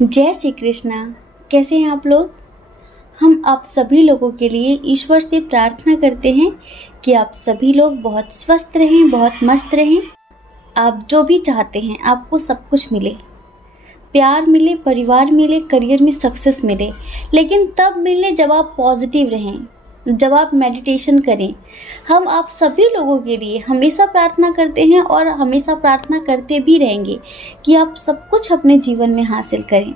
जय श्री कृष्णा। कैसे हैं आप लोग। हम आप सभी लोगों के लिए ईश्वर से प्रार्थना करते हैं कि आप सभी लोग बहुत स्वस्थ रहें, बहुत मस्त रहें। आप जो भी चाहते हैं आपको सब कुछ मिले, प्यार मिले, परिवार मिले, करियर में सक्सेस मिले, लेकिन तब मिले जब आप पॉजिटिव रहें, जब आप मेडिटेशन करें। हम आप सभी लोगों के लिए हमेशा प्रार्थना करते हैं और हमेशा प्रार्थना करते भी रहेंगे कि आप सब कुछ अपने जीवन में हासिल करें।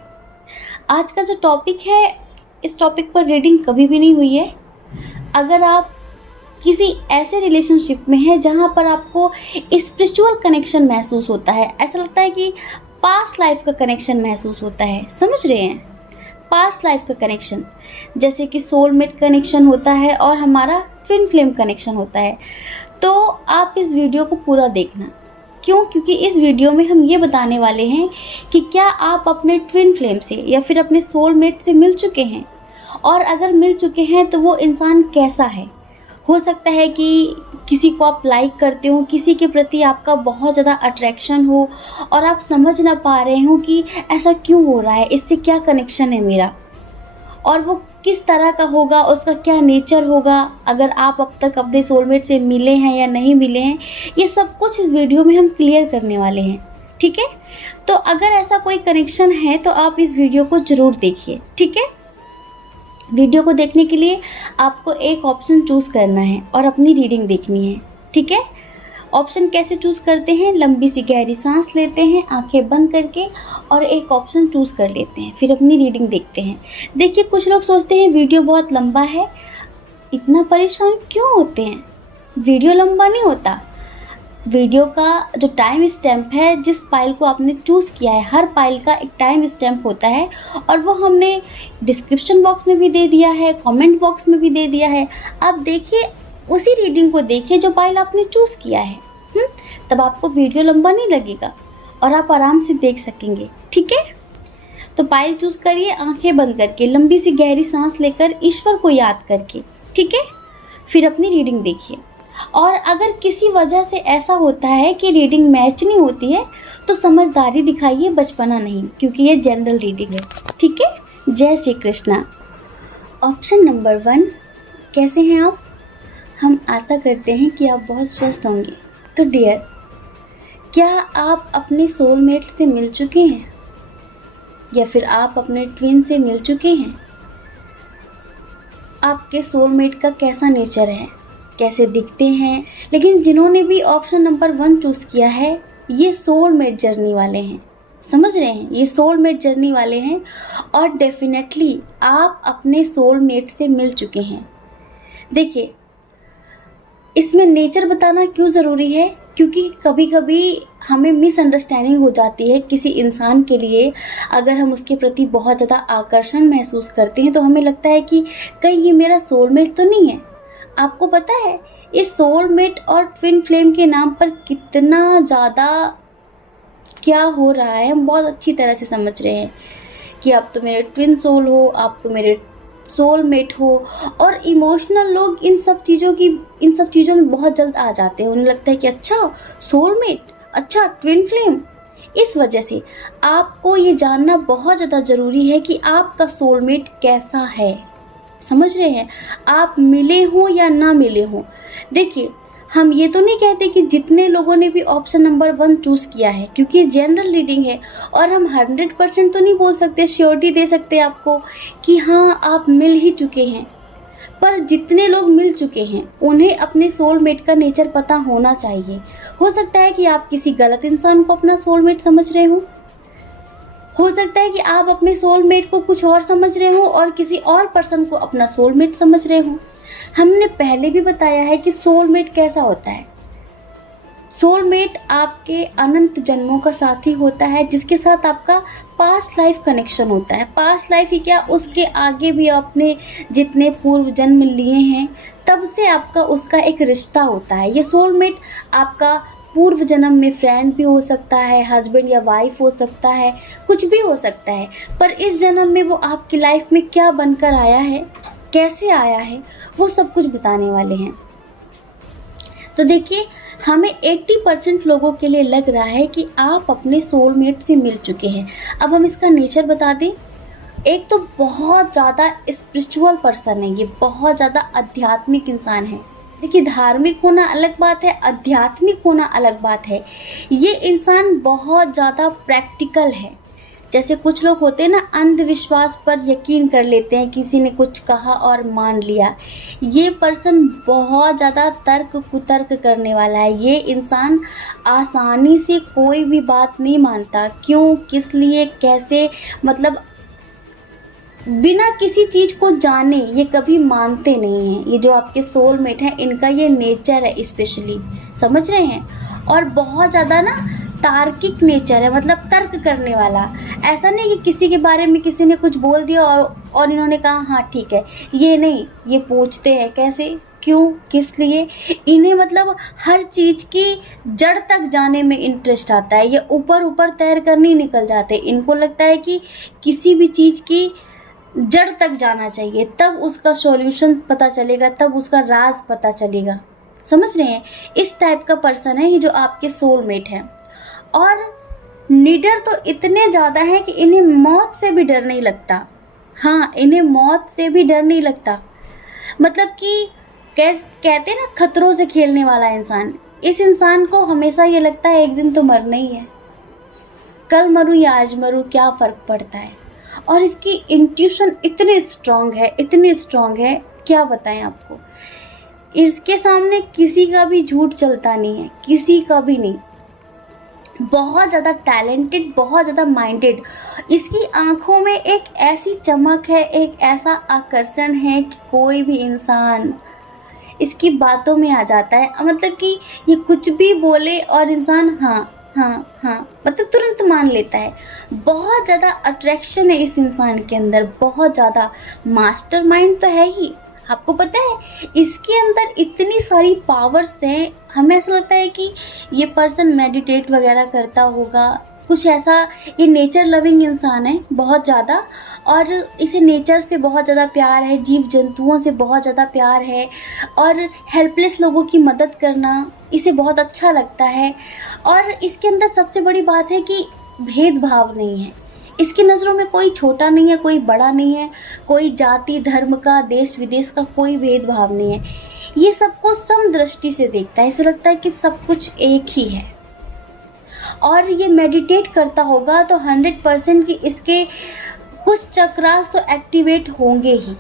आज का जो टॉपिक है, इस टॉपिक पर रीडिंग कभी भी नहीं हुई है। अगर आप किसी ऐसे रिलेशनशिप में हैं जहाँ पर आपको स्पिरिचुअल कनेक्शन महसूस होता है, ऐसा लगता है कि पास्ट लाइफ का कनेक्शन महसूस होता है, समझ रहे हैं, पास्ट लाइफ का कनेक्शन, जैसे कि सोलमेट कनेक्शन होता है और हमारा ट्विन फ्लेम कनेक्शन होता है, तो आप इस वीडियो को पूरा देखना। क्यों? क्योंकि इस वीडियो में हम ये बताने वाले हैं कि क्या आप अपने ट्विन फ्लेम से या फिर अपने सोलमेट से मिल चुके हैं, और अगर मिल चुके हैं तो वो इंसान कैसा है। हो सकता है कि किसी को आप लाइक करते हो, किसी के प्रति आपका बहुत ज़्यादा अट्रैक्शन हो और आप समझ ना पा रहे हो कि ऐसा क्यों हो रहा है, इससे क्या कनेक्शन है मेरा, और वो किस तरह का होगा, उसका क्या नेचर होगा, अगर आप अब तक अपने सोलमेट से मिले हैं या नहीं मिले हैं, ये सब कुछ इस वीडियो में हम क्लियर करने वाले हैं। ठीक है, तो अगर ऐसा कोई कनेक्शन है तो आप इस वीडियो को ज़रूर देखिए। ठीक है, वीडियो को देखने के लिए आपको एक ऑप्शन चूज़ करना है और अपनी रीडिंग देखनी है। ठीक है, ऑप्शन कैसे चूज़ करते हैं, लंबी सी गहरी सांस लेते हैं आंखें बंद करके और एक ऑप्शन चूज़ कर लेते हैं, फिर अपनी रीडिंग देखते हैं। देखिए, कुछ लोग सोचते हैं वीडियो बहुत लंबा है, इतना परेशान क्यों होते हैं। वीडियो लंबा नहीं होता, वीडियो का जो टाइम स्टैम्प है, जिस फाइल को आपने चूज़ किया है, हर फाइल का एक टाइम स्टैम्प होता है और वो हमने डिस्क्रिप्शन बॉक्स में भी दे दिया है, कमेंट बॉक्स में भी दे दिया है। आप देखिए, उसी रीडिंग को देखिए जो फाइल आपने चूज़ किया है। तब आपको वीडियो लंबा नहीं लगेगा और आप आराम से देख सकेंगे। ठीक है, तो फाइल चूज़ करिए आंखें बंद करके, लंबी सी गहरी सांस लेकर, ईश्वर को याद करके। ठीक है, फिर अपनी रीडिंग देखिए। और अगर किसी वजह से ऐसा होता है कि रीडिंग मैच नहीं होती है तो समझदारी दिखाइए, बचपना नहीं, क्योंकि ये जनरल रीडिंग है। ठीक है, जय श्री कृष्णा। ऑप्शन नंबर 1, कैसे हैं आप। हम आशा करते हैं कि आप बहुत स्वस्थ होंगे। तो डियर, क्या आप अपने सोलमेट से मिल चुके हैं या फिर आप अपने ट्विन से मिल चुके हैं। आपके सोलमेट का कैसा नेचर है, कैसे दिखते हैं। लेकिन जिन्होंने भी ऑप्शन नंबर 1 चूज़ किया है, ये सोलमेट जर्नी वाले हैं, समझ रहे हैं, ये सोलमेट जर्नी वाले हैं और डेफिनेटली आप अपने सोलमेट से मिल चुके हैं। देखिए, इसमें नेचर बताना क्यों ज़रूरी है, क्योंकि कभी कभी हमें मिसअंडरस्टैंडिंग हो जाती है किसी इंसान के लिए। अगर हम उसके प्रति बहुत ज़्यादा आकर्षण महसूस करते हैं तो हमें लगता है कि कहीं ये मेरा सोलमेट तो नहीं है। आपको पता है इस सोलमेट और ट्विन फ्लेम के नाम पर कितना ज़्यादा क्या हो रहा है, हम बहुत अच्छी तरह से समझ रहे हैं कि आप तो मेरे ट्विन सोल हो, आप तो मेरे सोलमेट हो। और इमोशनल लोग इन सब चीज़ों में बहुत जल्द आ जाते हैं। उन्हें लगता है कि अच्छा सोलमेट, अच्छा ट्विन फ्लेम। इस वजह से आपको ये जानना बहुत ज़्यादा ज़रूरी है कि आपका सोलमेट कैसा है, समझ रहे हैं, आप मिले हो या ना मिले हो। देखिए, हम ये तो नहीं कहते कि जितने लोगों ने भी ऑप्शन नंबर 1 चूज़ किया है, क्योंकि ये जनरल रीडिंग है और हम 100% तो नहीं बोल सकते, श्योरिटी दे सकते आपको कि हाँ आप मिल ही चुके हैं। पर जितने लोग मिल चुके हैं उन्हें अपने सोलमेट का नेचर पता होना चाहिए। हो सकता है कि आप किसी गलत इंसान को अपना सोलमेट समझ रहे हो सकता है कि आप अपने सोलमेट को कुछ और समझ रहे हो और किसी और पर्सन को अपना सोलमेट समझ रहे हो। हमने पहले भी बताया है कि सोलमेट कैसा होता है। सोलमेट आपके अनंत जन्मों का साथी होता है, जिसके साथ आपका पास्ट लाइफ कनेक्शन होता है। पास्ट लाइफ ही क्या, उसके आगे भी आपने जितने पूर्व जन्म लिए हैं तब से आपका उसका एक रिश्ता होता है। ये सोलमेट आपका पूर्व जन्म में फ्रेंड भी हो सकता है, हस्बैंड या वाइफ हो सकता है, कुछ भी हो सकता है। पर इस जन्म में वो आपकी लाइफ में क्या बनकर आया है, कैसे आया है, वो सब कुछ बताने वाले हैं। तो देखिए, हमें 80% लोगों के लिए लग रहा है कि आप अपने सोलमेट से मिल चुके हैं। अब हम इसका नेचर बता दें। एक तो बहुत ज़्यादा स्पिरिचुअल पर्सन है, ये बहुत ज़्यादा आध्यात्मिक इंसान है। देखिए, धार्मिक होना अलग बात है, आध्यात्मिक होना अलग बात है। ये इंसान बहुत ज़्यादा प्रैक्टिकल है। जैसे कुछ लोग होते हैं ना, अंधविश्वास पर यकीन कर लेते हैं, किसी ने कुछ कहा और मान लिया। ये पर्सन बहुत ज़्यादा तर्क कुतर्क करने वाला है। ये इंसान आसानी से कोई भी बात नहीं मानता। क्यों, किस लिए, कैसे, मतलब बिना किसी चीज़ को जाने ये कभी मानते नहीं हैं। ये जो आपके सोलमेट हैं, इनका ये नेचर है स्पेशली, समझ रहे हैं। और बहुत ज़्यादा ना तार्किक नेचर है, मतलब तर्क करने वाला। ऐसा नहीं कि किसी के बारे में किसी ने कुछ बोल दिया और इन्होंने कहा हाँ ठीक है, ये नहीं। ये पूछते हैं कैसे, क्यों, किस लिए। इन्हें मतलब हर चीज़ की जड़ तक जाने में इंटरेस्ट आता है। ये ऊपर ऊपर तैर कर नहीं निकल जाते। इनको लगता है कि किसी भी चीज़ की जड़ तक जाना चाहिए, तब उसका सॉल्यूशन पता चलेगा, तब उसका राज पता चलेगा। समझ रहे हैं, इस टाइप का पर्सन है ये जो आपके सोलमेट है। और निडर तो इतने ज़्यादा हैं कि इन्हें मौत से भी डर नहीं लगता। हाँ, इन्हें मौत से भी डर नहीं लगता। मतलब कि कहते हैं ना, खतरों से खेलने वाला इंसान। इस इंसान को हमेशा ये लगता है एक दिन तो मरना ही है, कल मरूँ या आज मरूँ, क्या फ़र्क पड़ता है। और इसकी इंट्यूशन इतनी स्ट्रांग है, इतनी स्ट्रांग है, क्या बताएं आपको। इसके सामने किसी का भी झूठ चलता नहीं है, किसी का भी नहीं। बहुत ज़्यादा टैलेंटेड, बहुत ज़्यादा माइंडेड। इसकी आंखों में एक ऐसी चमक है, एक ऐसा आकर्षण है कि कोई भी इंसान इसकी बातों में आ जाता है। मतलब कि ये कुछ भी बोले और इंसान हाँ हाँ हाँ मतलब तुरंत मान लेता है। बहुत ज़्यादा अट्रैक्शन है इस इंसान के अंदर, बहुत ज़्यादा। मास्टरमाइंड तो है ही। आपको पता है इसके अंदर इतनी सारी पावर्स हैं। हमें ऐसा लगता है कि ये पर्सन मेडिटेट वगैरह करता होगा, कुछ ऐसा। ये नेचर लविंग इंसान है बहुत ज़्यादा, और इसे नेचर से बहुत ज़्यादा प्यार है, जीव जंतुओं से बहुत ज़्यादा प्यार है, और हेल्पलेस लोगों की मदद करना इसे बहुत अच्छा लगता है। और इसके अंदर सबसे बड़ी बात है कि भेदभाव नहीं है। इसकी नज़रों में कोई छोटा नहीं है, कोई बड़ा नहीं है, कोई जाति धर्म का, देश विदेश का कोई भेदभाव नहीं है। ये सबको समदृष्टि से देखता है। ऐसा लगता है कि सब कुछ एक ही है। और ये मेडिटेट करता होगा तो 100% कि इसके कुछ चक्रास तो एक्टिवेट होंगे ही।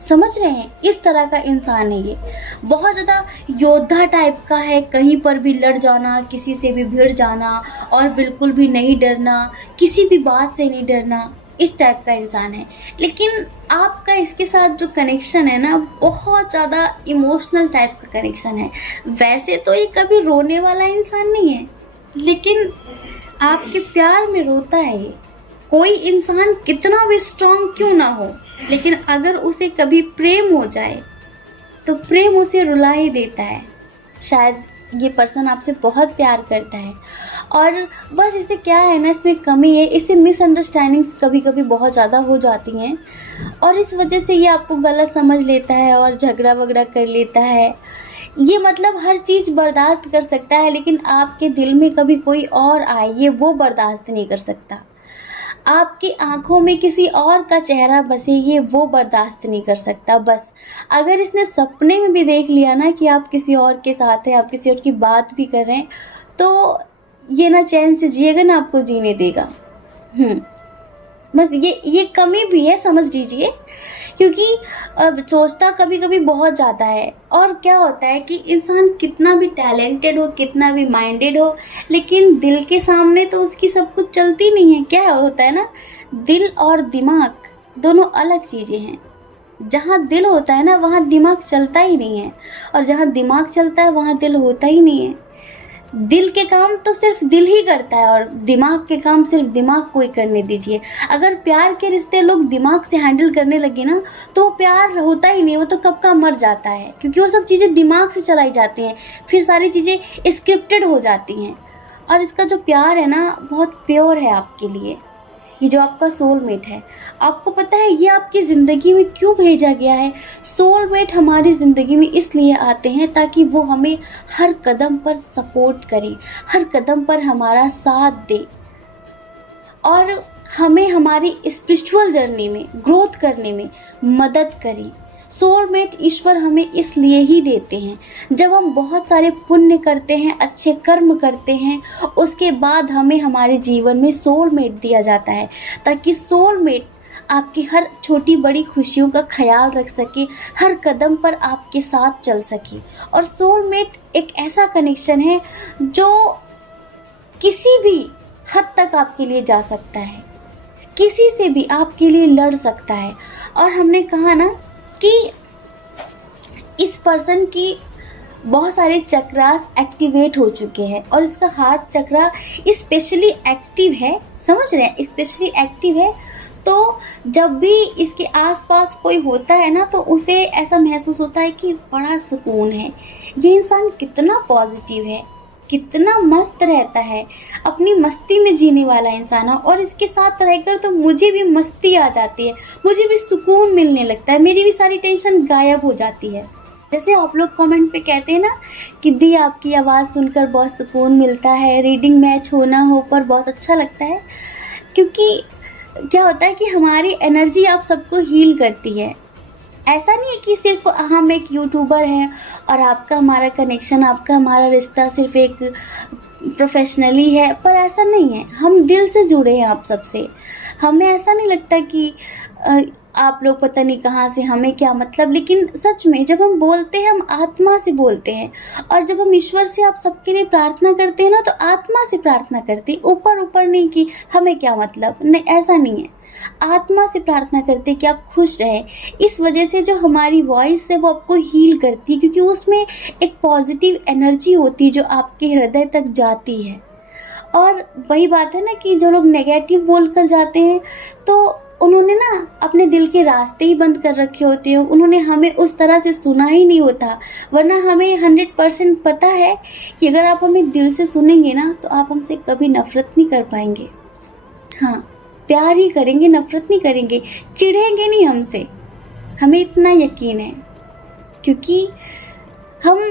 समझ रहे हैं, इस तरह का इंसान है ये। बहुत ज़्यादा योद्धा टाइप का है, कहीं पर भी लड़ जाना, किसी से भी भिड़ जाना, और बिल्कुल भी नहीं डरना, किसी भी बात से नहीं डरना, इस टाइप का इंसान है। लेकिन आपका इसके साथ जो कनेक्शन है ना, बहुत ज़्यादा इमोशनल टाइप का कनेक्शन है। वैसे तो ये कभी रोने वाला इंसान नहीं है, लेकिन आपके प्यार में रोता है ये। कोई इंसान कितना भी स्ट्रांग क्यों ना हो, लेकिन अगर उसे कभी प्रेम हो जाए तो प्रेम उसे रुला ही देता है। शायद ये पर्सन आपसे बहुत प्यार करता है, और बस इसे क्या है ना, इसमें कमी है, इसे मिसअंडरस्टैंडिंग्स कभी कभी बहुत ज़्यादा हो जाती हैं, और इस वजह से ये आपको गलत समझ लेता है और झगड़ा वगड़ा कर लेता है। ये मतलब हर चीज़ बर्दाश्त कर सकता है, लेकिन आपके दिल में कभी कोई और आए ये वो बर्दाश्त नहीं कर सकता। आपकी आंखों में किसी और का चेहरा बसे ये वो बर्दाश्त नहीं कर सकता। बस अगर इसने सपने में भी देख लिया ना कि आप किसी और के साथ हैं, आप किसी और की बात भी कर रहे हैं, तो ये ना चैन से जिएगा ना आपको जीने देगा। बस ये कमी भी है, समझ लीजिए। क्योंकि अब सोचता कभी कभी बहुत ज़्यादा है। और क्या होता है कि इंसान कितना भी टैलेंटेड हो, कितना भी माइंडेड हो, लेकिन दिल के सामने तो उसकी सब कुछ चलती नहीं है। क्या होता है ना, दिल और दिमाग दोनों अलग चीज़ें हैं। जहाँ दिल होता है ना, वहाँ दिमाग चलता ही नहीं है, और जहाँ दिमाग चलता है वहाँ दिल होता ही नहीं है। दिल के काम तो सिर्फ दिल ही करता है, और दिमाग के काम सिर्फ दिमाग को ही करने दीजिए। अगर प्यार के रिश्ते लोग दिमाग से हैंडल करने लगे ना, तो वो प्यार होता ही नहीं, वो तो कब का मर जाता है। क्योंकि वो सब चीज़ें दिमाग से चलाई जाती हैं, फिर सारी चीज़ें स्क्रिप्टेड हो जाती हैं। और इसका जो प्यार है ना, बहुत प्योर है आपके लिए। ये जो आपका सोलमेट है, आपको पता है ये आपकी ज़िंदगी में क्यों भेजा गया है? सोलमेट हमारी ज़िंदगी में इसलिए आते हैं ताकि वो हमें हर कदम पर सपोर्ट करें, हर कदम पर हमारा साथ दें और हमें हमारी स्पिरिचुअल जर्नी में ग्रोथ करने में मदद करें। सोलमेट ईश्वर हमें इसलिए ही देते हैं। जब हम बहुत सारे पुण्य करते हैं, अच्छे कर्म करते हैं, उसके बाद हमें हमारे जीवन में सोलमेट दिया जाता है ताकि सोलमेट आपकी हर छोटी बड़ी खुशियों का ख्याल रख सके, हर कदम पर आपके साथ चल सके। और सोलमेट एक ऐसा कनेक्शन है जो किसी भी हद तक आपके लिए जा सकता है, किसी से भी आपके लिए लड़ सकता है। और हमने कहा ना कि इस पर्सन की बहुत सारे चक्रास एक्टिवेट हो चुके हैं और इसका हार्ट चक्रा स्पेशली एक्टिव है, समझ रहे हैं, स्पेशली एक्टिव है। तो जब भी इसके आसपास कोई होता है ना तो उसे ऐसा महसूस होता है कि बड़ा सुकून है, ये इंसान कितना पॉजिटिव है, कितना मस्त रहता है, अपनी मस्ती में जीने वाला इंसान है। और इसके साथ रहकर तो मुझे भी मस्ती आ जाती है, मुझे भी सुकून मिलने लगता है, मेरी भी सारी टेंशन गायब हो जाती है। जैसे आप लोग कमेंट पे कहते हैं ना कि दी आपकी आवाज़ सुनकर बहुत सुकून मिलता है, रीडिंग मैच होना हो पर बहुत अच्छा लगता है, क्योंकि क्या होता है कि हमारी एनर्जी आप सबको हील करती है। ऐसा नहीं है कि सिर्फ हम एक यूट्यूबर हैं और आपका हमारा कनेक्शन, आपका हमारा रिश्ता सिर्फ एक प्रोफेशनली है, पर ऐसा नहीं है। हम दिल से जुड़े हैं आप सबसे। हमें ऐसा नहीं लगता कि आप लोग पता नहीं कहाँ से, हमें क्या मतलब, लेकिन सच में जब हम बोलते हैं हम आत्मा से बोलते हैं। और जब हम ईश्वर से आप सबके लिए प्रार्थना करते हैं ना तो आत्मा से प्रार्थना करते हैं, ऊपर ऊपर नहीं कि हमें क्या मतलब, नहीं, ऐसा नहीं है। आत्मा से प्रार्थना करते हैं कि आप खुश रहें। इस वजह से जो हमारी वॉइस है वो आपको हील करती है, क्योंकि उसमें एक पॉजिटिव एनर्जी होती है जो आपके हृदय तक जाती है। और वही बात है ना कि जो लोग नेगेटिव बोल कर जाते हैं तो उन्होंने ना अपने दिल के रास्ते ही बंद कर रखे होते हैं, उन्होंने हमें उस तरह से सुना ही नहीं होता। वरना हमें 100% पता है कि अगर आप हमें दिल से सुनेंगे ना तो आप हमसे कभी नफ़रत नहीं कर पाएंगे। हाँ, प्यार ही करेंगे, नफ़रत नहीं करेंगे, चिढ़ेंगे नहीं हमसे, हमें इतना यकीन है। क्योंकि हम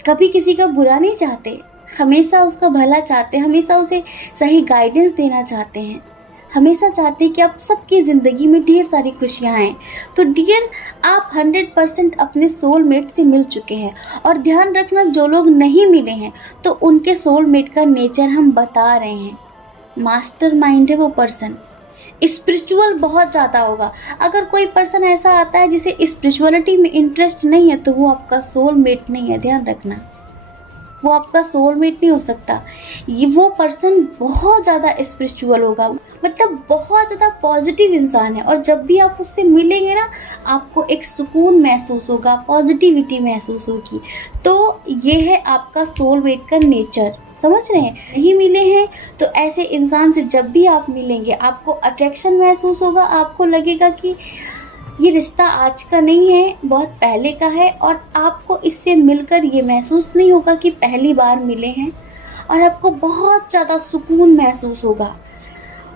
कभी किसी का बुरा नहीं चाहते, हमेशा उसका भला चाहते हैं, हमेशा उसे सही गाइडेंस देना चाहते हैं, हमेशा चाहते हैं कि आप सबकी ज़िंदगी में ढेर सारी खुशियाँ आएँ। तो डियर, आप 100% अपने सोलमेट से मिल चुके हैं। और ध्यान रखना, जो लोग नहीं मिले हैं तो उनके सोलमेट का नेचर हम बता रहे हैं। मास्टरमाइंड है वो पर्सन, स्पिरिचुअल बहुत ज़्यादा होगा। अगर कोई पर्सन ऐसा आता है जिसे स्पिरिचुअलिटी में इंटरेस्ट नहीं है तो वो आपका सोलमेट नहीं है, ध्यान रखना, वो आपका सोलमेट नहीं हो सकता। ये वो पर्सन बहुत ज़्यादा स्पिरिचुअल होगा, मतलब बहुत ज़्यादा पॉजिटिव इंसान है। और जब भी आप उससे मिलेंगे ना आपको एक सुकून महसूस होगा, पॉजिटिविटी महसूस होगी। तो ये है आपका सोलमेट का नेचर, समझ रहे हैं। नहीं मिले हैं तो ऐसे इंसान से जब भी आप मिलेंगे आपको अट्रैक्शन महसूस होगा, आपको लगेगा कि ये रिश्ता आज का नहीं है, बहुत पहले का है। और आपको इससे मिलकर ये महसूस नहीं होगा कि पहली बार मिले हैं, और आपको बहुत ज़्यादा सुकून महसूस होगा।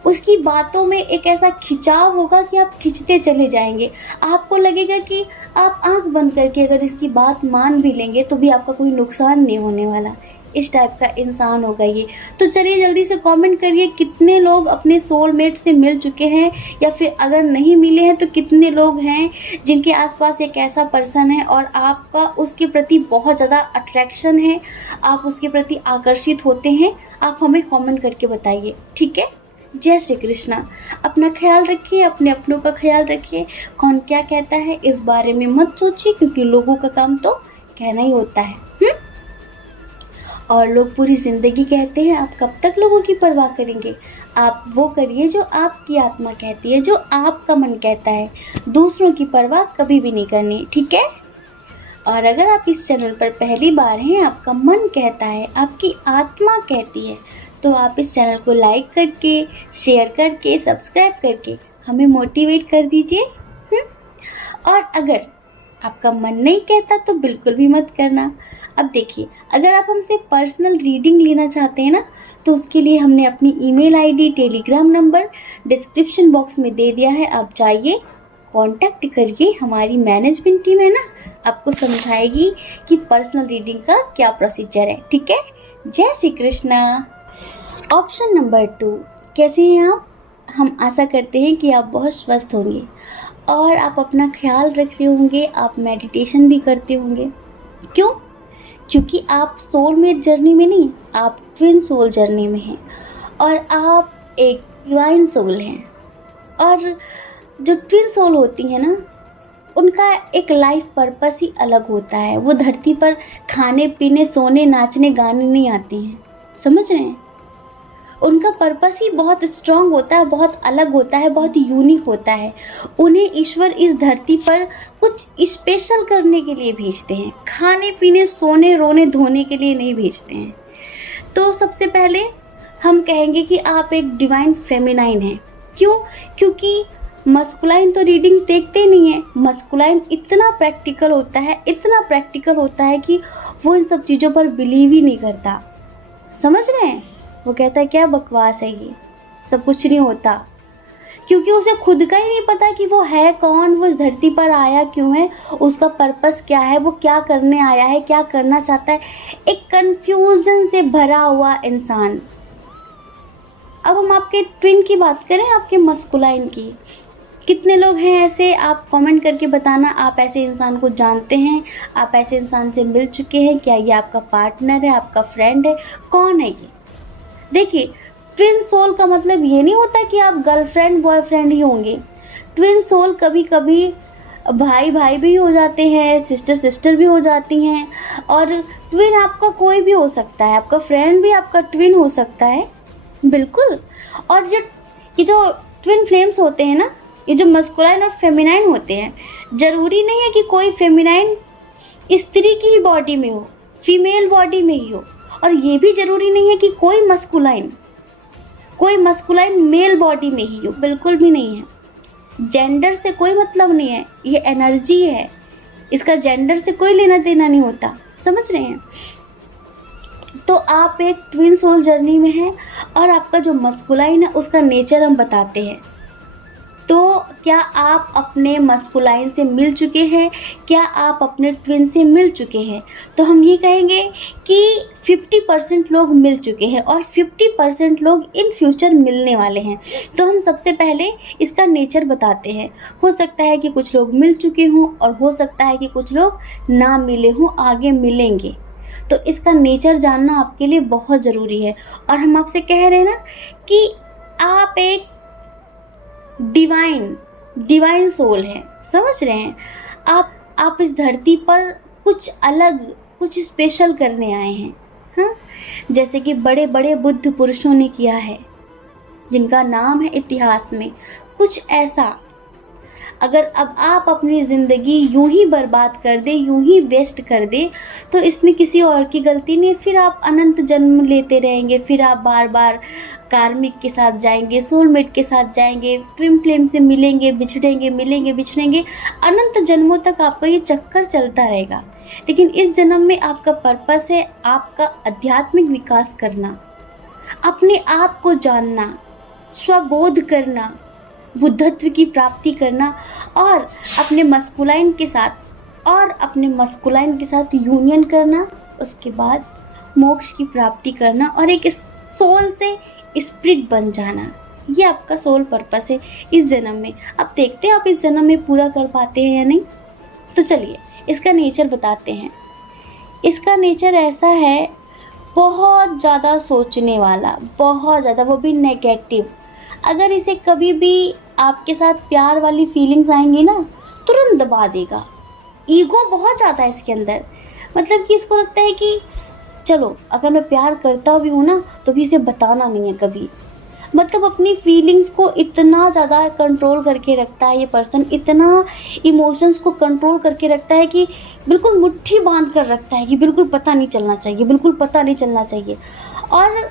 उसकी बातों में एक ऐसा खिंचाव होगा कि आप खिंचते चले जाएंगे। आपको लगेगा कि आप आंख बंद करके अगर इसकी बात मान भी लेंगे तो भी आपका कोई नुकसान नहीं होने वाला। इस टाइप का इंसान होगा ये। तो चलिए जल्दी से कमेंट करिए कितने लोग अपने सोलमेट से मिल चुके हैं, या फिर अगर नहीं मिले हैं तो कितने लोग हैं जिनके आसपास एक ऐसा पर्सन है और आपका उसके प्रति बहुत ज़्यादा अट्रैक्शन है, आप उसके प्रति आकर्षित होते हैं। आप हमें कमेंट करके बताइए, ठीक है। जय श्री कृष्णा। अपना ख्याल रखिए, अपने अपनों का ख्याल रखिए। कौन क्या कहता है इस बारे में मत सोचिए, क्योंकि लोगों का काम तो कहना ही होता है। और लोग पूरी ज़िंदगी कहते हैं, आप कब तक लोगों की परवाह करेंगे। आप वो करिए जो आपकी आत्मा कहती है, जो आपका मन कहता है। दूसरों की परवाह कभी भी नहीं करनी, ठीक है। और अगर आप इस चैनल पर पहली बार हैं, आपका मन कहता है, आपकी आत्मा कहती है, तो आप इस चैनल को लाइक करके, शेयर करके, सब्सक्राइब करके हमें मोटिवेट कर दीजिए। और अगर आपका मन नहीं कहता तो बिल्कुल भी मत करना। अब देखिए, अगर आप हमसे पर्सनल रीडिंग लेना चाहते हैं ना, तो उसके लिए हमने अपनी email ID, Telegram number description box में दे दिया है। आप जाइए, कांटेक्ट करिए, हमारी मैनेजमेंट टीम है ना, आपको समझाएगी कि पर्सनल रीडिंग का क्या प्रोसीजर है। ठीक है, जय श्री कृष्णा। ऑप्शन नंबर 2, कैसे हैं आप? हम आशा करते हैं कि आप बहुत स्वस्थ होंगे और आप अपना ख्याल रख रहे होंगे, आप मेडिटेशन भी करते होंगे। क्यों? क्योंकि आप सोलमेट जर्नी में नहीं, आप ट्विन सोल जर्नी में हैं और आप एक डिवाइन सोल हैं। और जो ट्विन सोल होती हैं ना, उनका एक लाइफ पर्पस ही अलग होता है। वो धरती पर खाने पीने, सोने, नाचने, गाने नहीं आती हैं, समझ रहे हैं? उनका पर्पस ही बहुत स्ट्रांग होता है, बहुत अलग होता है, बहुत यूनिक होता है। उन्हें ईश्वर इस धरती पर कुछ स्पेशल करने के लिए भेजते हैं, खाने पीने, सोने, रोने, धोने के लिए नहीं भेजते हैं। तो सबसे पहले हम कहेंगे कि आप एक डिवाइन फेमिनाइन हैं। क्यों? क्योंकि मस्कुलाइन तो रीडिंग्स देखते नहीं है। मस्कुलाइन इतना प्रैक्टिकल होता है, इतना प्रैक्टिकल होता है कि वो इन सब चीज़ों पर बिलीव ही नहीं करता, समझ रहे हैं? वो कहता है क्या बकवास है ये, सब कुछ नहीं होता। क्योंकि उसे खुद का ही नहीं पता कि वो है कौन, वो इस धरती पर आया क्यों है, उसका पर्पस क्या है, वो क्या करने आया है, क्या करना चाहता है। एक कंफ्यूजन से भरा हुआ इंसान। अब हम आपके ट्विन की बात करें, आपके मस्कुलाइन की। कितने लोग हैं ऐसे? आप कमेंट करके बताना, आप ऐसे इंसान को जानते हैं, आप ऐसे इंसान से मिल चुके हैं। क्या ये आपका पार्टनर है, आपका फ्रेंड है, कौन है ये? देखिए, ट्विन सोल का मतलब ये नहीं होता कि आप गर्लफ्रेंड बॉयफ्रेंड ही होंगे। ट्विन सोल कभी कभी भाई भाई भी हो जाते हैं, सिस्टर सिस्टर भी हो जाती हैं। और ट्विन आपका कोई भी हो सकता है, आपका फ्रेंड भी आपका ट्विन हो सकता है, बिल्कुल। और ये जो ट्विन फ्लेम्स होते हैं ना, ये जो मस्कुलाइन और फेमिनाइन होते हैं, ज़रूरी नहीं है कि कोई फेमिनाइन स्त्री की ही बॉडी में हो, फीमेल बॉडी में ही हो। और ये भी ज़रूरी नहीं है कि कोई मस्कुलाइन मेल बॉडी में ही हो, बिल्कुल भी नहीं है। जेंडर से कोई मतलब नहीं है, ये एनर्जी है, इसका जेंडर से कोई लेना देना नहीं होता, समझ रहे हैं? तो आप एक ट्विन सोल जर्नी में हैं और आपका जो मस्कुलाइन है उसका नेचर हम बताते हैं। तो क्या आप अपने मस्कुलाइन से मिल चुके हैं? क्या आप अपने ट्विन से मिल चुके हैं? तो हम ये कहेंगे कि 50% लोग मिल चुके हैं और 50% लोग इन फ्यूचर मिलने वाले हैं। तो हम सबसे पहले इसका नेचर बताते हैं। हो सकता है कि कुछ लोग मिल चुके हों और हो सकता है कि कुछ लोग ना मिले हों, आगे मिलेंगे। तो इसका नेचर जानना आपके लिए बहुत ज़रूरी है। और हम आपसे कह रहे हैं ना कि आप एक डिवाइन सोल है, समझ रहे हैं? आप इस धरती पर कुछ अलग, कुछ स्पेशल करने आए हैं। हाँ, जैसे कि बड़े बड़े बुद्ध पुरुषों ने किया है, जिनका नाम है इतिहास में, कुछ ऐसा। अगर अब आप अपनी ज़िंदगी यूं ही बर्बाद कर दे, यूं ही वेस्ट कर दे, तो इसमें किसी और की गलती नहीं। फिर आप अनंत जन्म लेते रहेंगे, फिर आप बार बार कार्मिक के साथ जाएंगे, सोलमेट के साथ जाएंगे, ट्विन फ्लेम से मिलेंगे, बिछड़ेंगे, मिलेंगे, बिछड़ेंगे, अनंत जन्मों तक आपका ये चक्कर चलता रहेगा। लेकिन इस जन्म में आपका पर्पस है आपका आध्यात्मिक विकास करना, अपने आप को जानना, स्वबोध करना, बुद्धत्व की प्राप्ति करना और अपने मस्कुलाइन के साथ यूनियन करना, उसके बाद मोक्ष की प्राप्ति करना और एक सोल से स्पिरिट बन जाना। ये आपका सोल पर्पस है इस जन्म में। अब देखते हैं आप इस जन्म में पूरा कर पाते हैं या नहीं। तो चलिए इसका नेचर बताते हैं। इसका नेचर ऐसा है, बहुत ज़्यादा सोचने वाला, बहुत ज़्यादा, वो भी नेगेटिव। अगर इसे कभी भी आपके साथ प्यार वाली फीलिंग्स आएंगी ना, तुरंत दबा देगा। ईगो बहुत ज़्यादा है इसके अंदर, मतलब कि इसको लगता है कि चलो अगर मैं प्यार करता भी हूँ ना तो भी इसे बताना नहीं है कभी। मतलब अपनी फीलिंग्स को इतना ज़्यादा कंट्रोल करके रखता है ये पर्सन, इतना इमोशंस को कंट्रोल करके रखता है कि बिल्कुल मुट्ठी बांध कर रखता है कि बिल्कुल पता नहीं चलना चाहिए, बिल्कुल पता नहीं चलना चाहिए। और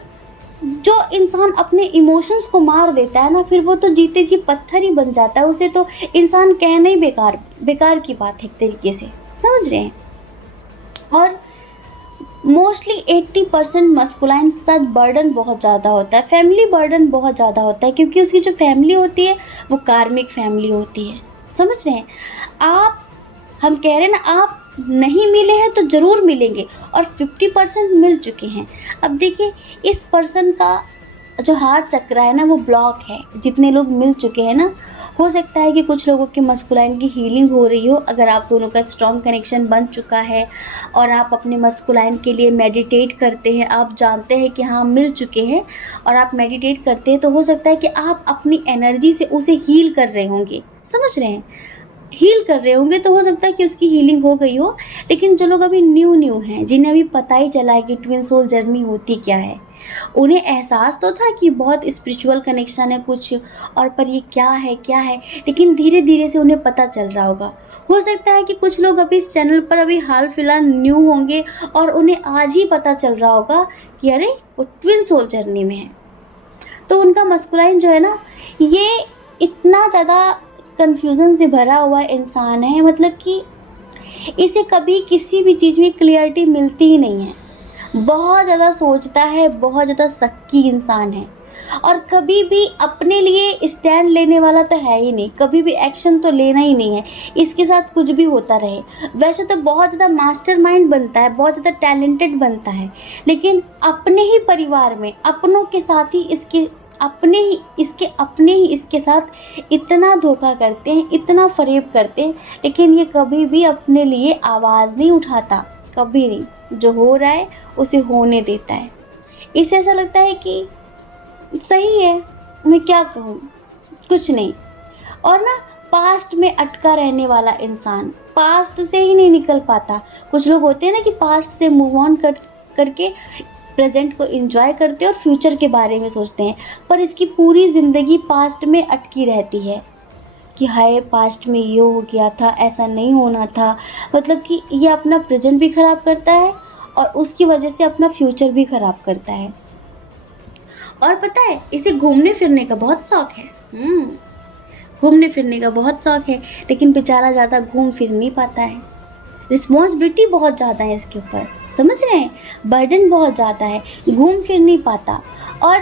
जो इंसान अपने इमोशंस को मार देता है ना, फिर वो तो जीते जी पत्थर ही बन जाता है। उसे तो इंसान कहना ही बेकार की बात है एक तरीके से, समझ रहे हैं? और मोस्टली 80% मस्कुलाइन के साथ बर्डन बहुत ज़्यादा होता है, फैमिली बर्डन बहुत ज़्यादा होता है, क्योंकि उसकी जो फैमिली होती है वो कार्मिक फैमिली होती है। समझ रहे हैं आप? हम कह रहे हैं ना, आप नहीं मिले हैं तो ज़रूर मिलेंगे, और 50% मिल चुके हैं। अब देखिए, इस पर्सन का जो हार्ट चक्र है ना वो ब्लॉक है। जितने लोग मिल चुके हैं ना, हो सकता है कि कुछ लोगों की मस्कुलाइन की हीलिंग हो रही हो, अगर आप दोनों का स्ट्रॉन्ग कनेक्शन बन चुका है और आप अपने मस्कुलाइन के लिए मेडिटेट करते हैं, आप जानते हैं कि हाँ मिल चुके हैं और आप मेडिटेट करते हैं, तो हो सकता है कि आप अपनी एनर्जी से उसे हील कर रहे होंगे। समझ रहे हैं? हील कर रहे होंगे, तो हो सकता है कि उसकी हीलिंग हो गई हो। लेकिन जो लोग अभी न्यू हैं, जिन्हें अभी पता ही चला है कि ट्विन सोल जर्नी होती क्या है, उन्हें एहसास तो था कि बहुत स्पिरिचुअल कनेक्शन है कुछ, और पर ये क्या है, लेकिन धीरे धीरे से उन्हें पता चल रहा होगा। हो सकता है कि कुछ लोग अभी इस चैनल पर अभी हाल फिलहाल न्यू होंगे और उन्हें आज ही पता चल रहा होगा कि अरे वो ट्विन सोल जर्नी में है। तो उनका मस्कुलाइन जो है ना, ये इतना ज़्यादा कन्फ्यूज़न से भरा हुआ इंसान है, मतलब कि इसे कभी किसी भी चीज़ में क्लियरिटी मिलती ही नहीं है। बहुत ज़्यादा सोचता है, बहुत ज़्यादा शक्की इंसान है, और कभी भी अपने लिए स्टैंड लेने वाला तो है ही नहीं, कभी भी एक्शन तो लेना ही नहीं है, इसके साथ कुछ भी होता रहे। वैसे तो बहुत ज़्यादा मास्टरमाइंड बनता है, बहुत ज़्यादा टैलेंटेड बनता है, लेकिन अपने ही परिवार में अपनों के साथ ही अपने ही इसके साथ इतना धोखा करते हैं, इतना फरेब करते हैं, लेकिन ये कभी भी अपने लिए आवाज़ नहीं उठाता, कभी नहीं। जो हो रहा है उसे होने देता है। इसे ऐसा लगता है कि सही है, मैं क्या कहूँ, कुछ नहीं। और ना, पास्ट में अटका रहने वाला इंसान पास्ट से ही नहीं निकल पाता। कुछ लोग होते हैं ना कि पास्ट से मूव ऑन करके प्रेजेंट को एंजॉय करते हैं और फ्यूचर के बारे में सोचते हैं, पर इसकी पूरी ज़िंदगी पास्ट में अटकी रहती है कि हाय पास्ट में ये हो गया था, ऐसा नहीं होना था। मतलब कि ये अपना प्रेजेंट भी ख़राब करता है और उसकी वजह से अपना फ्यूचर भी ख़राब करता है। और पता है, इसे घूमने फिरने का बहुत शौक है। घूमने फिरने का बहुत शौक है, लेकिन बेचारा ज़्यादा घूम फिर नहीं पाता है। रिस्पॉन्सिबिलिटी बहुत ज़्यादा है इसके ऊपर, समझ रहे हैं? बर्डन बहुत ज़्यादा है, घूम फिर नहीं पाता। और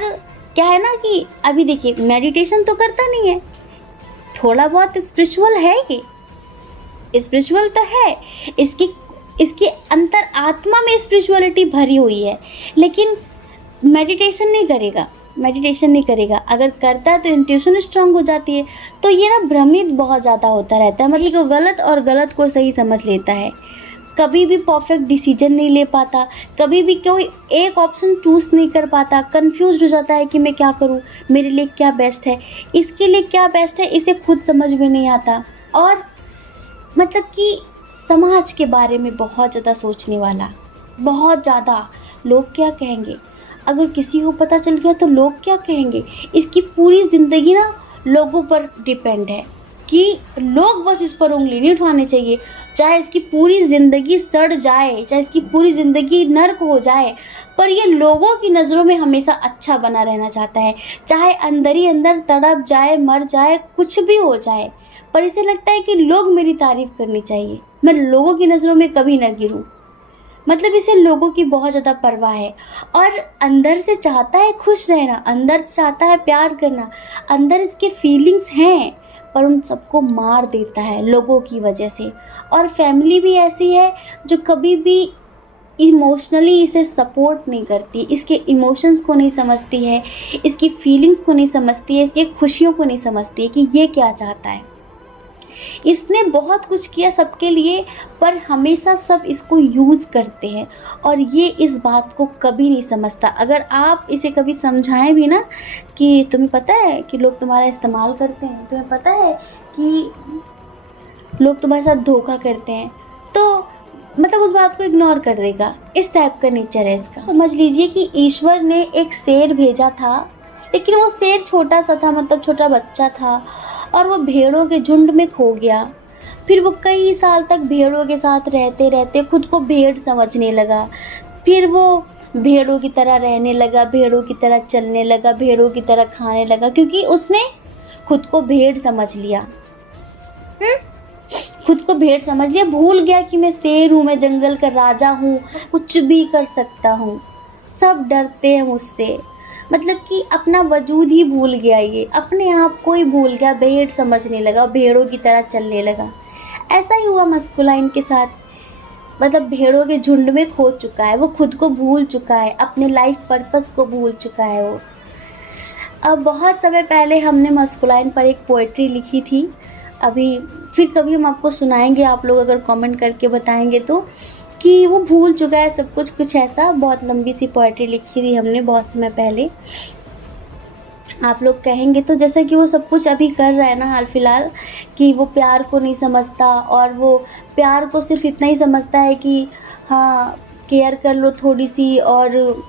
क्या है ना कि अभी देखिए, मेडिटेशन तो करता नहीं है, थोड़ा बहुत स्पिरिचुअल है, ये स्पिरिचुअल तो है, इसके अंतर आत्मा में स्पिरिचुअलिटी भरी हुई है, लेकिन मेडिटेशन नहीं करेगा। अगर करता है तो इंट्यूशन स्ट्रांग हो जाती है। तो ये ना भ्रमित बहुत ज़्यादा होता रहता है, मतलब को गलत और गलत को सही समझ लेता है, कभी भी परफेक्ट डिसीजन नहीं ले पाता, कभी भी कोई एक ऑप्शन चूज़ नहीं कर पाता, कंफ्यूज हो जाता है कि मैं क्या करूं, मेरे लिए क्या बेस्ट है, इसके लिए क्या बेस्ट है, इसे खुद समझ में नहीं आता। और मतलब कि समाज के बारे में बहुत ज़्यादा सोचने वाला, बहुत ज़्यादा। लोग क्या कहेंगे, अगर किसी को पता चल गया तो लोग क्या कहेंगे। इसकी पूरी ज़िंदगी ना लोगों पर डिपेंड है कि लोग बस इस पर उंगली नहीं उठाने चाहिए। चाहे इसकी पूरी ज़िंदगी सड़ जाए, चाहे इसकी पूरी ज़िंदगी नर्क हो जाए, पर ये लोगों की नज़रों में हमेशा अच्छा बना रहना चाहता है। चाहे अंदर ही अंदर तड़प जाए, मर जाए, कुछ भी हो जाए, पर इसे लगता है कि लोग मेरी तारीफ़ करनी चाहिए, मैं लोगों की नज़रों में कभी ना गिरूं। मतलब इसे लोगों की बहुत ज़्यादा परवाह है, और अंदर से चाहता है खुश रहना, अंदर से चाहता है प्यार करना, अंदर इसके फीलिंग्स हैं, पर उन सबको मार देता है लोगों की वजह से। और फैमिली भी ऐसी है जो कभी भी इमोशनली इसे सपोर्ट नहीं करती, इसके इमोशंस को नहीं समझती है, इसकी फीलिंग्स को नहीं समझती है, इसकी खुशियों को नहीं समझती है कि ये क्या चाहता है। इसने बहुत कुछ किया सबके लिए, पर हमेशा सब इसको यूज़ करते हैं, और ये इस बात को कभी नहीं समझता। अगर आप इसे कभी समझाएं भी ना कि तुम्हें पता है कि लोग तुम्हारा इस्तेमाल करते हैं, तुम्हें पता है कि लोग तुम्हारे साथ धोखा करते हैं, तो मतलब उस बात को इग्नोर कर देगा। इस टाइप का नेचर है इसका। समझ लीजिए कि ईश्वर ने एक शेर भेजा था, लेकिन वो शेर छोटा सा था, मतलब छोटा बच्चा था, और वो भेड़ों के झुंड में खो गया। फिर वो कई साल तक भेड़ों के साथ रहते रहते खुद को भेड़ समझने लगा। फिर वो भेड़ों की तरह रहने लगा, भेड़ों की तरह चलने लगा, भेड़ों की तरह खाने लगा, क्योंकि उसने खुद को भेड़ समझ लिया। खुद को भेड़ समझ लिया, भूल गया कि मैं शेर हूँ, मैं जंगल का राजा हूँ, कुछ भी कर सकता हूँ, सब डरते हैं मुझसे। मतलब कि अपना वजूद ही भूल गया, ये अपने आप को ही भूल गया, भेड़ समझने लगा, भेड़ों की तरह चलने लगा। ऐसा ही हुआ मस्कुलाइन के साथ, मतलब भेड़ों के झुंड में खो चुका है, वो खुद को भूल चुका है, अपने लाइफ पर्पस को भूल चुका है वो। अब बहुत समय पहले हमने मस्कुलाइन पर एक पोएट्री लिखी थी, अभी फिर कभी हम आपको सुनाएंगे, आप लोग अगर कमेंट करके बताएंगे तो, कि वो भूल चुका है सब कुछ, कुछ ऐसा। बहुत लंबी सी पोएट्री लिखी थी हमने बहुत समय पहले, आप लोग कहेंगे तो, जैसा कि वो सब कुछ अभी कर रहा है ना हाल फिलहाल, कि वो प्यार को नहीं समझता, और वो प्यार को सिर्फ इतना ही समझता है कि हाँ केयर कर लो थोड़ी सी, और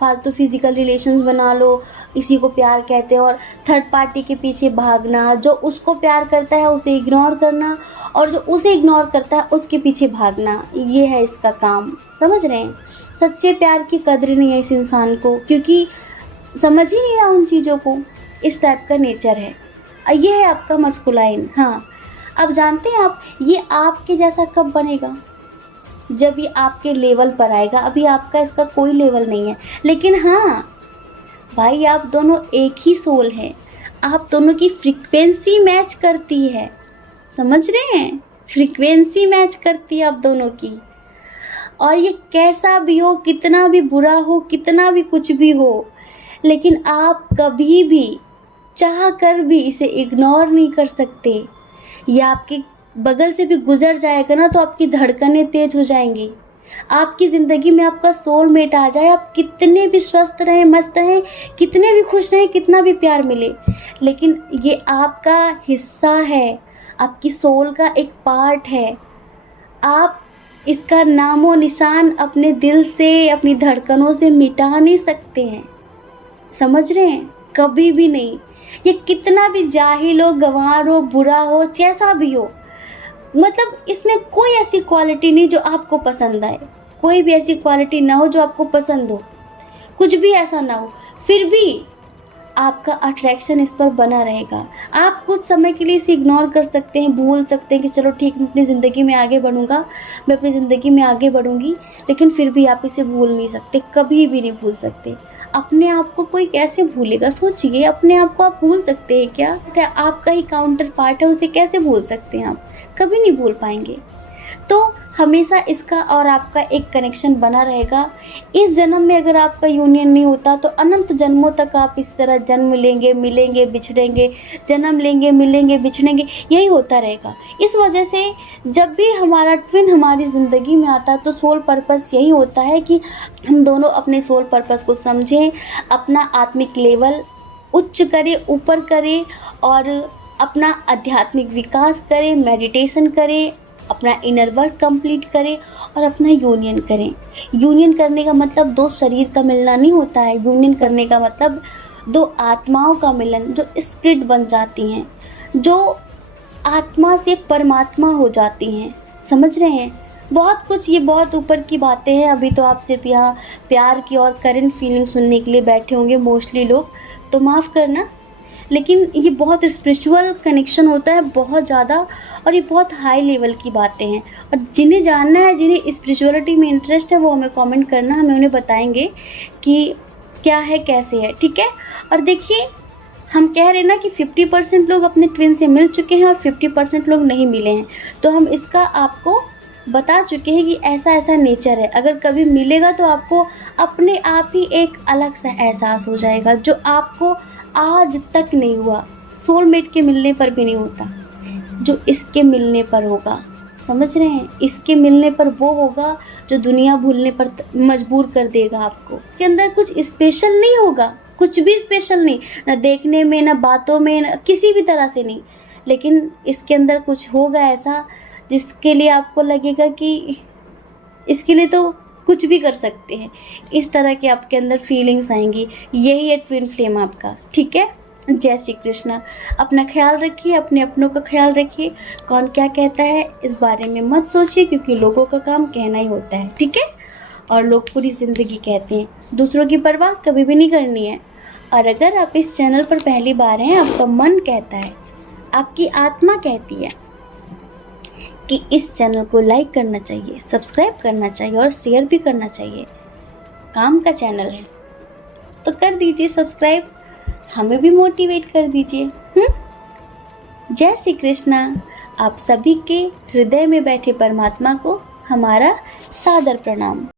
फालतू फिजिकल रिलेशंस बना लो, इसी को प्यार कहते हैं। और थर्ड पार्टी के पीछे भागना, जो उसको प्यार करता है उसे इग्नोर करना, और जो उसे इग्नोर करता है उसके पीछे भागना, ये है इसका काम। समझ रहे हैं? सच्चे प्यार की कद्र नहीं है इस इंसान को, क्योंकि समझ ही नहीं रहा उन चीज़ों को। इस टाइप का नेचर है। ये है आपका मस्कुलाइन। हाँ, अब जानते हैं आप, ये आपके जैसा कब बनेगा? जब ये आपके लेवल पर आएगा। अभी आपका इसका कोई लेवल नहीं है, लेकिन हाँ भाई, आप दोनों एक ही सोल है, आप दोनों की फ्रीक्वेंसी मैच करती है। समझ रहे हैं? फ्रीक्वेंसी मैच करती है आप दोनों की। और ये कैसा भी हो, कितना भी बुरा हो, कितना भी कुछ भी हो, लेकिन आप कभी भी चाह कर भी इसे इग्नोर नहीं कर सकते। ये आपके बगल से भी गुजर जाएगा ना तो आपकी धड़कनें तेज हो जाएंगी। आपकी ज़िंदगी में आपका सोलमेट आ जाए, आप कितने भी स्वस्थ रहें, मस्त रहें, कितने भी खुश रहें, कितना भी प्यार मिले, लेकिन ये आपका हिस्सा है, आपकी सोल का एक पार्ट है। आप इसका नामो निशान अपने दिल से, अपनी धड़कनों से मिटा नहीं सकते हैं। समझ रहे हैं? कभी भी नहीं। ये कितना भी जाहिल हो, गंवार हो, बुरा हो, जैसा भी हो, मतलब इसमें कोई ऐसी क्वालिटी नहीं जो आपको पसंद आए, कोई भी ऐसी क्वालिटी ना हो जो आपको पसंद हो, कुछ भी ऐसा ना हो, फिर भी आपका अट्रैक्शन इस पर बना रहेगा। आप कुछ समय के लिए इसे इग्नोर कर सकते हैं, भूल सकते हैं कि चलो ठीक, मैं अपनी ज़िंदगी में आगे बढ़ूंगा, मैं अपनी ज़िंदगी में आगे बढ़ूंगी, लेकिन फिर भी आप इसे भूल नहीं सकते, कभी भी नहीं भूल सकते। अपने आप को कोई कैसे भूलेगा? सोचिए, अपने आप को आप भूल सकते हैं क्या? क्या आपका ही काउंटर पार्ट है, उसे कैसे भूल सकते हैं आप? कभी नहीं भूल पाएंगे। तो हमेशा इसका और आपका एक कनेक्शन बना रहेगा। इस जन्म में अगर आपका यूनियन नहीं होता तो अनंत जन्मों तक आप इस तरह जन्म लेंगे, मिलेंगे, बिछड़ेंगे, जन्म लेंगे, मिलेंगे, बिछड़ेंगे, यही होता रहेगा। इस वजह से जब भी हमारा ट्विन हमारी ज़िंदगी में आता है तो सोल पर्पस यही होता है कि हम दोनों अपने सोल पर्पस को समझें, अपना आत्मिक लेवल उच्च करें, ऊपर करें, और अपना आध्यात्मिक विकास करें, मेडिटेशन करें, अपना इनर वर्क कंप्लीट करें और अपना यूनियन करें। यूनियन करने का मतलब दो शरीर का मिलना नहीं होता है। यूनियन करने का मतलब दो आत्माओं का मिलन, जो स्पिरिट बन जाती हैं, जो आत्मा से परमात्मा हो जाती हैं। समझ रहे हैं? बहुत कुछ, ये बहुत ऊपर की बातें हैं। अभी तो आप सिर्फ यहाँ प्यार की और करंट फीलिंग सुनने के लिए बैठे होंगे मोस्टली लोग, तो माफ़ करना, लेकिन ये बहुत स्पिरिचुअल कनेक्शन होता है, बहुत ज़्यादा, और ये बहुत हाई लेवल की बातें हैं। और जिन्हें जानना है, जिन्हें स्पिरिचुअलिटी में इंटरेस्ट है, वो हमें कमेंट करना, हमें उन्हें बताएंगे कि क्या है, कैसे है। ठीक है? और देखिए, हम कह रहे हैं ना कि 50% लोग अपने ट्विन से मिल चुके हैं और 50% लोग नहीं मिले हैं, तो हम इसका आपको बता चुके हैं कि ऐसा ऐसा नेचर है। अगर कभी मिलेगा तो आपको अपने आप ही एक अलग सा एहसास हो जाएगा, जो आपको आज तक नहीं हुआ, सोलमेट के मिलने पर भी नहीं होता, जो इसके मिलने पर होगा। समझ रहे हैं? इसके मिलने पर वो होगा जो दुनिया भूलने पर मजबूर कर देगा आपको। इसके अंदर कुछ स्पेशल नहीं होगा, कुछ भी स्पेशल नहीं, ना देखने में, ना बातों में, ना किसी भी तरह से नहीं, लेकिन इसके अंदर कुछ होगा ऐसा जिसके लिए आपको लगेगा कि इसके लिए तो कुछ भी कर सकते हैं। इस तरह के आपके अंदर फीलिंग्स आएंगी। यही है ट्विन फ्लेम आपका। ठीक है? जय श्री कृष्णा। अपना ख्याल रखिए, अपने अपनों का ख्याल रखिए। कौन क्या कहता है इस बारे में मत सोचिए, क्योंकि लोगों का काम कहना ही होता है। ठीक है? और लोग पूरी ज़िंदगी कहते हैं, दूसरों की परवाह कभी भी नहीं करनी है। और अगर आप इस चैनल पर पहली बार हैं, आपका मन कहता है, आपकी आत्मा कहती है कि इस चैनल को लाइक करना चाहिए, सब्सक्राइब करना चाहिए और शेयर भी करना चाहिए। काम का चैनल है तो कर दीजिए सब्सक्राइब, हमें भी मोटिवेट कर दीजिए। जय श्री कृष्णा। आप सभी के हृदय में बैठे परमात्मा को हमारा सादर प्रणाम।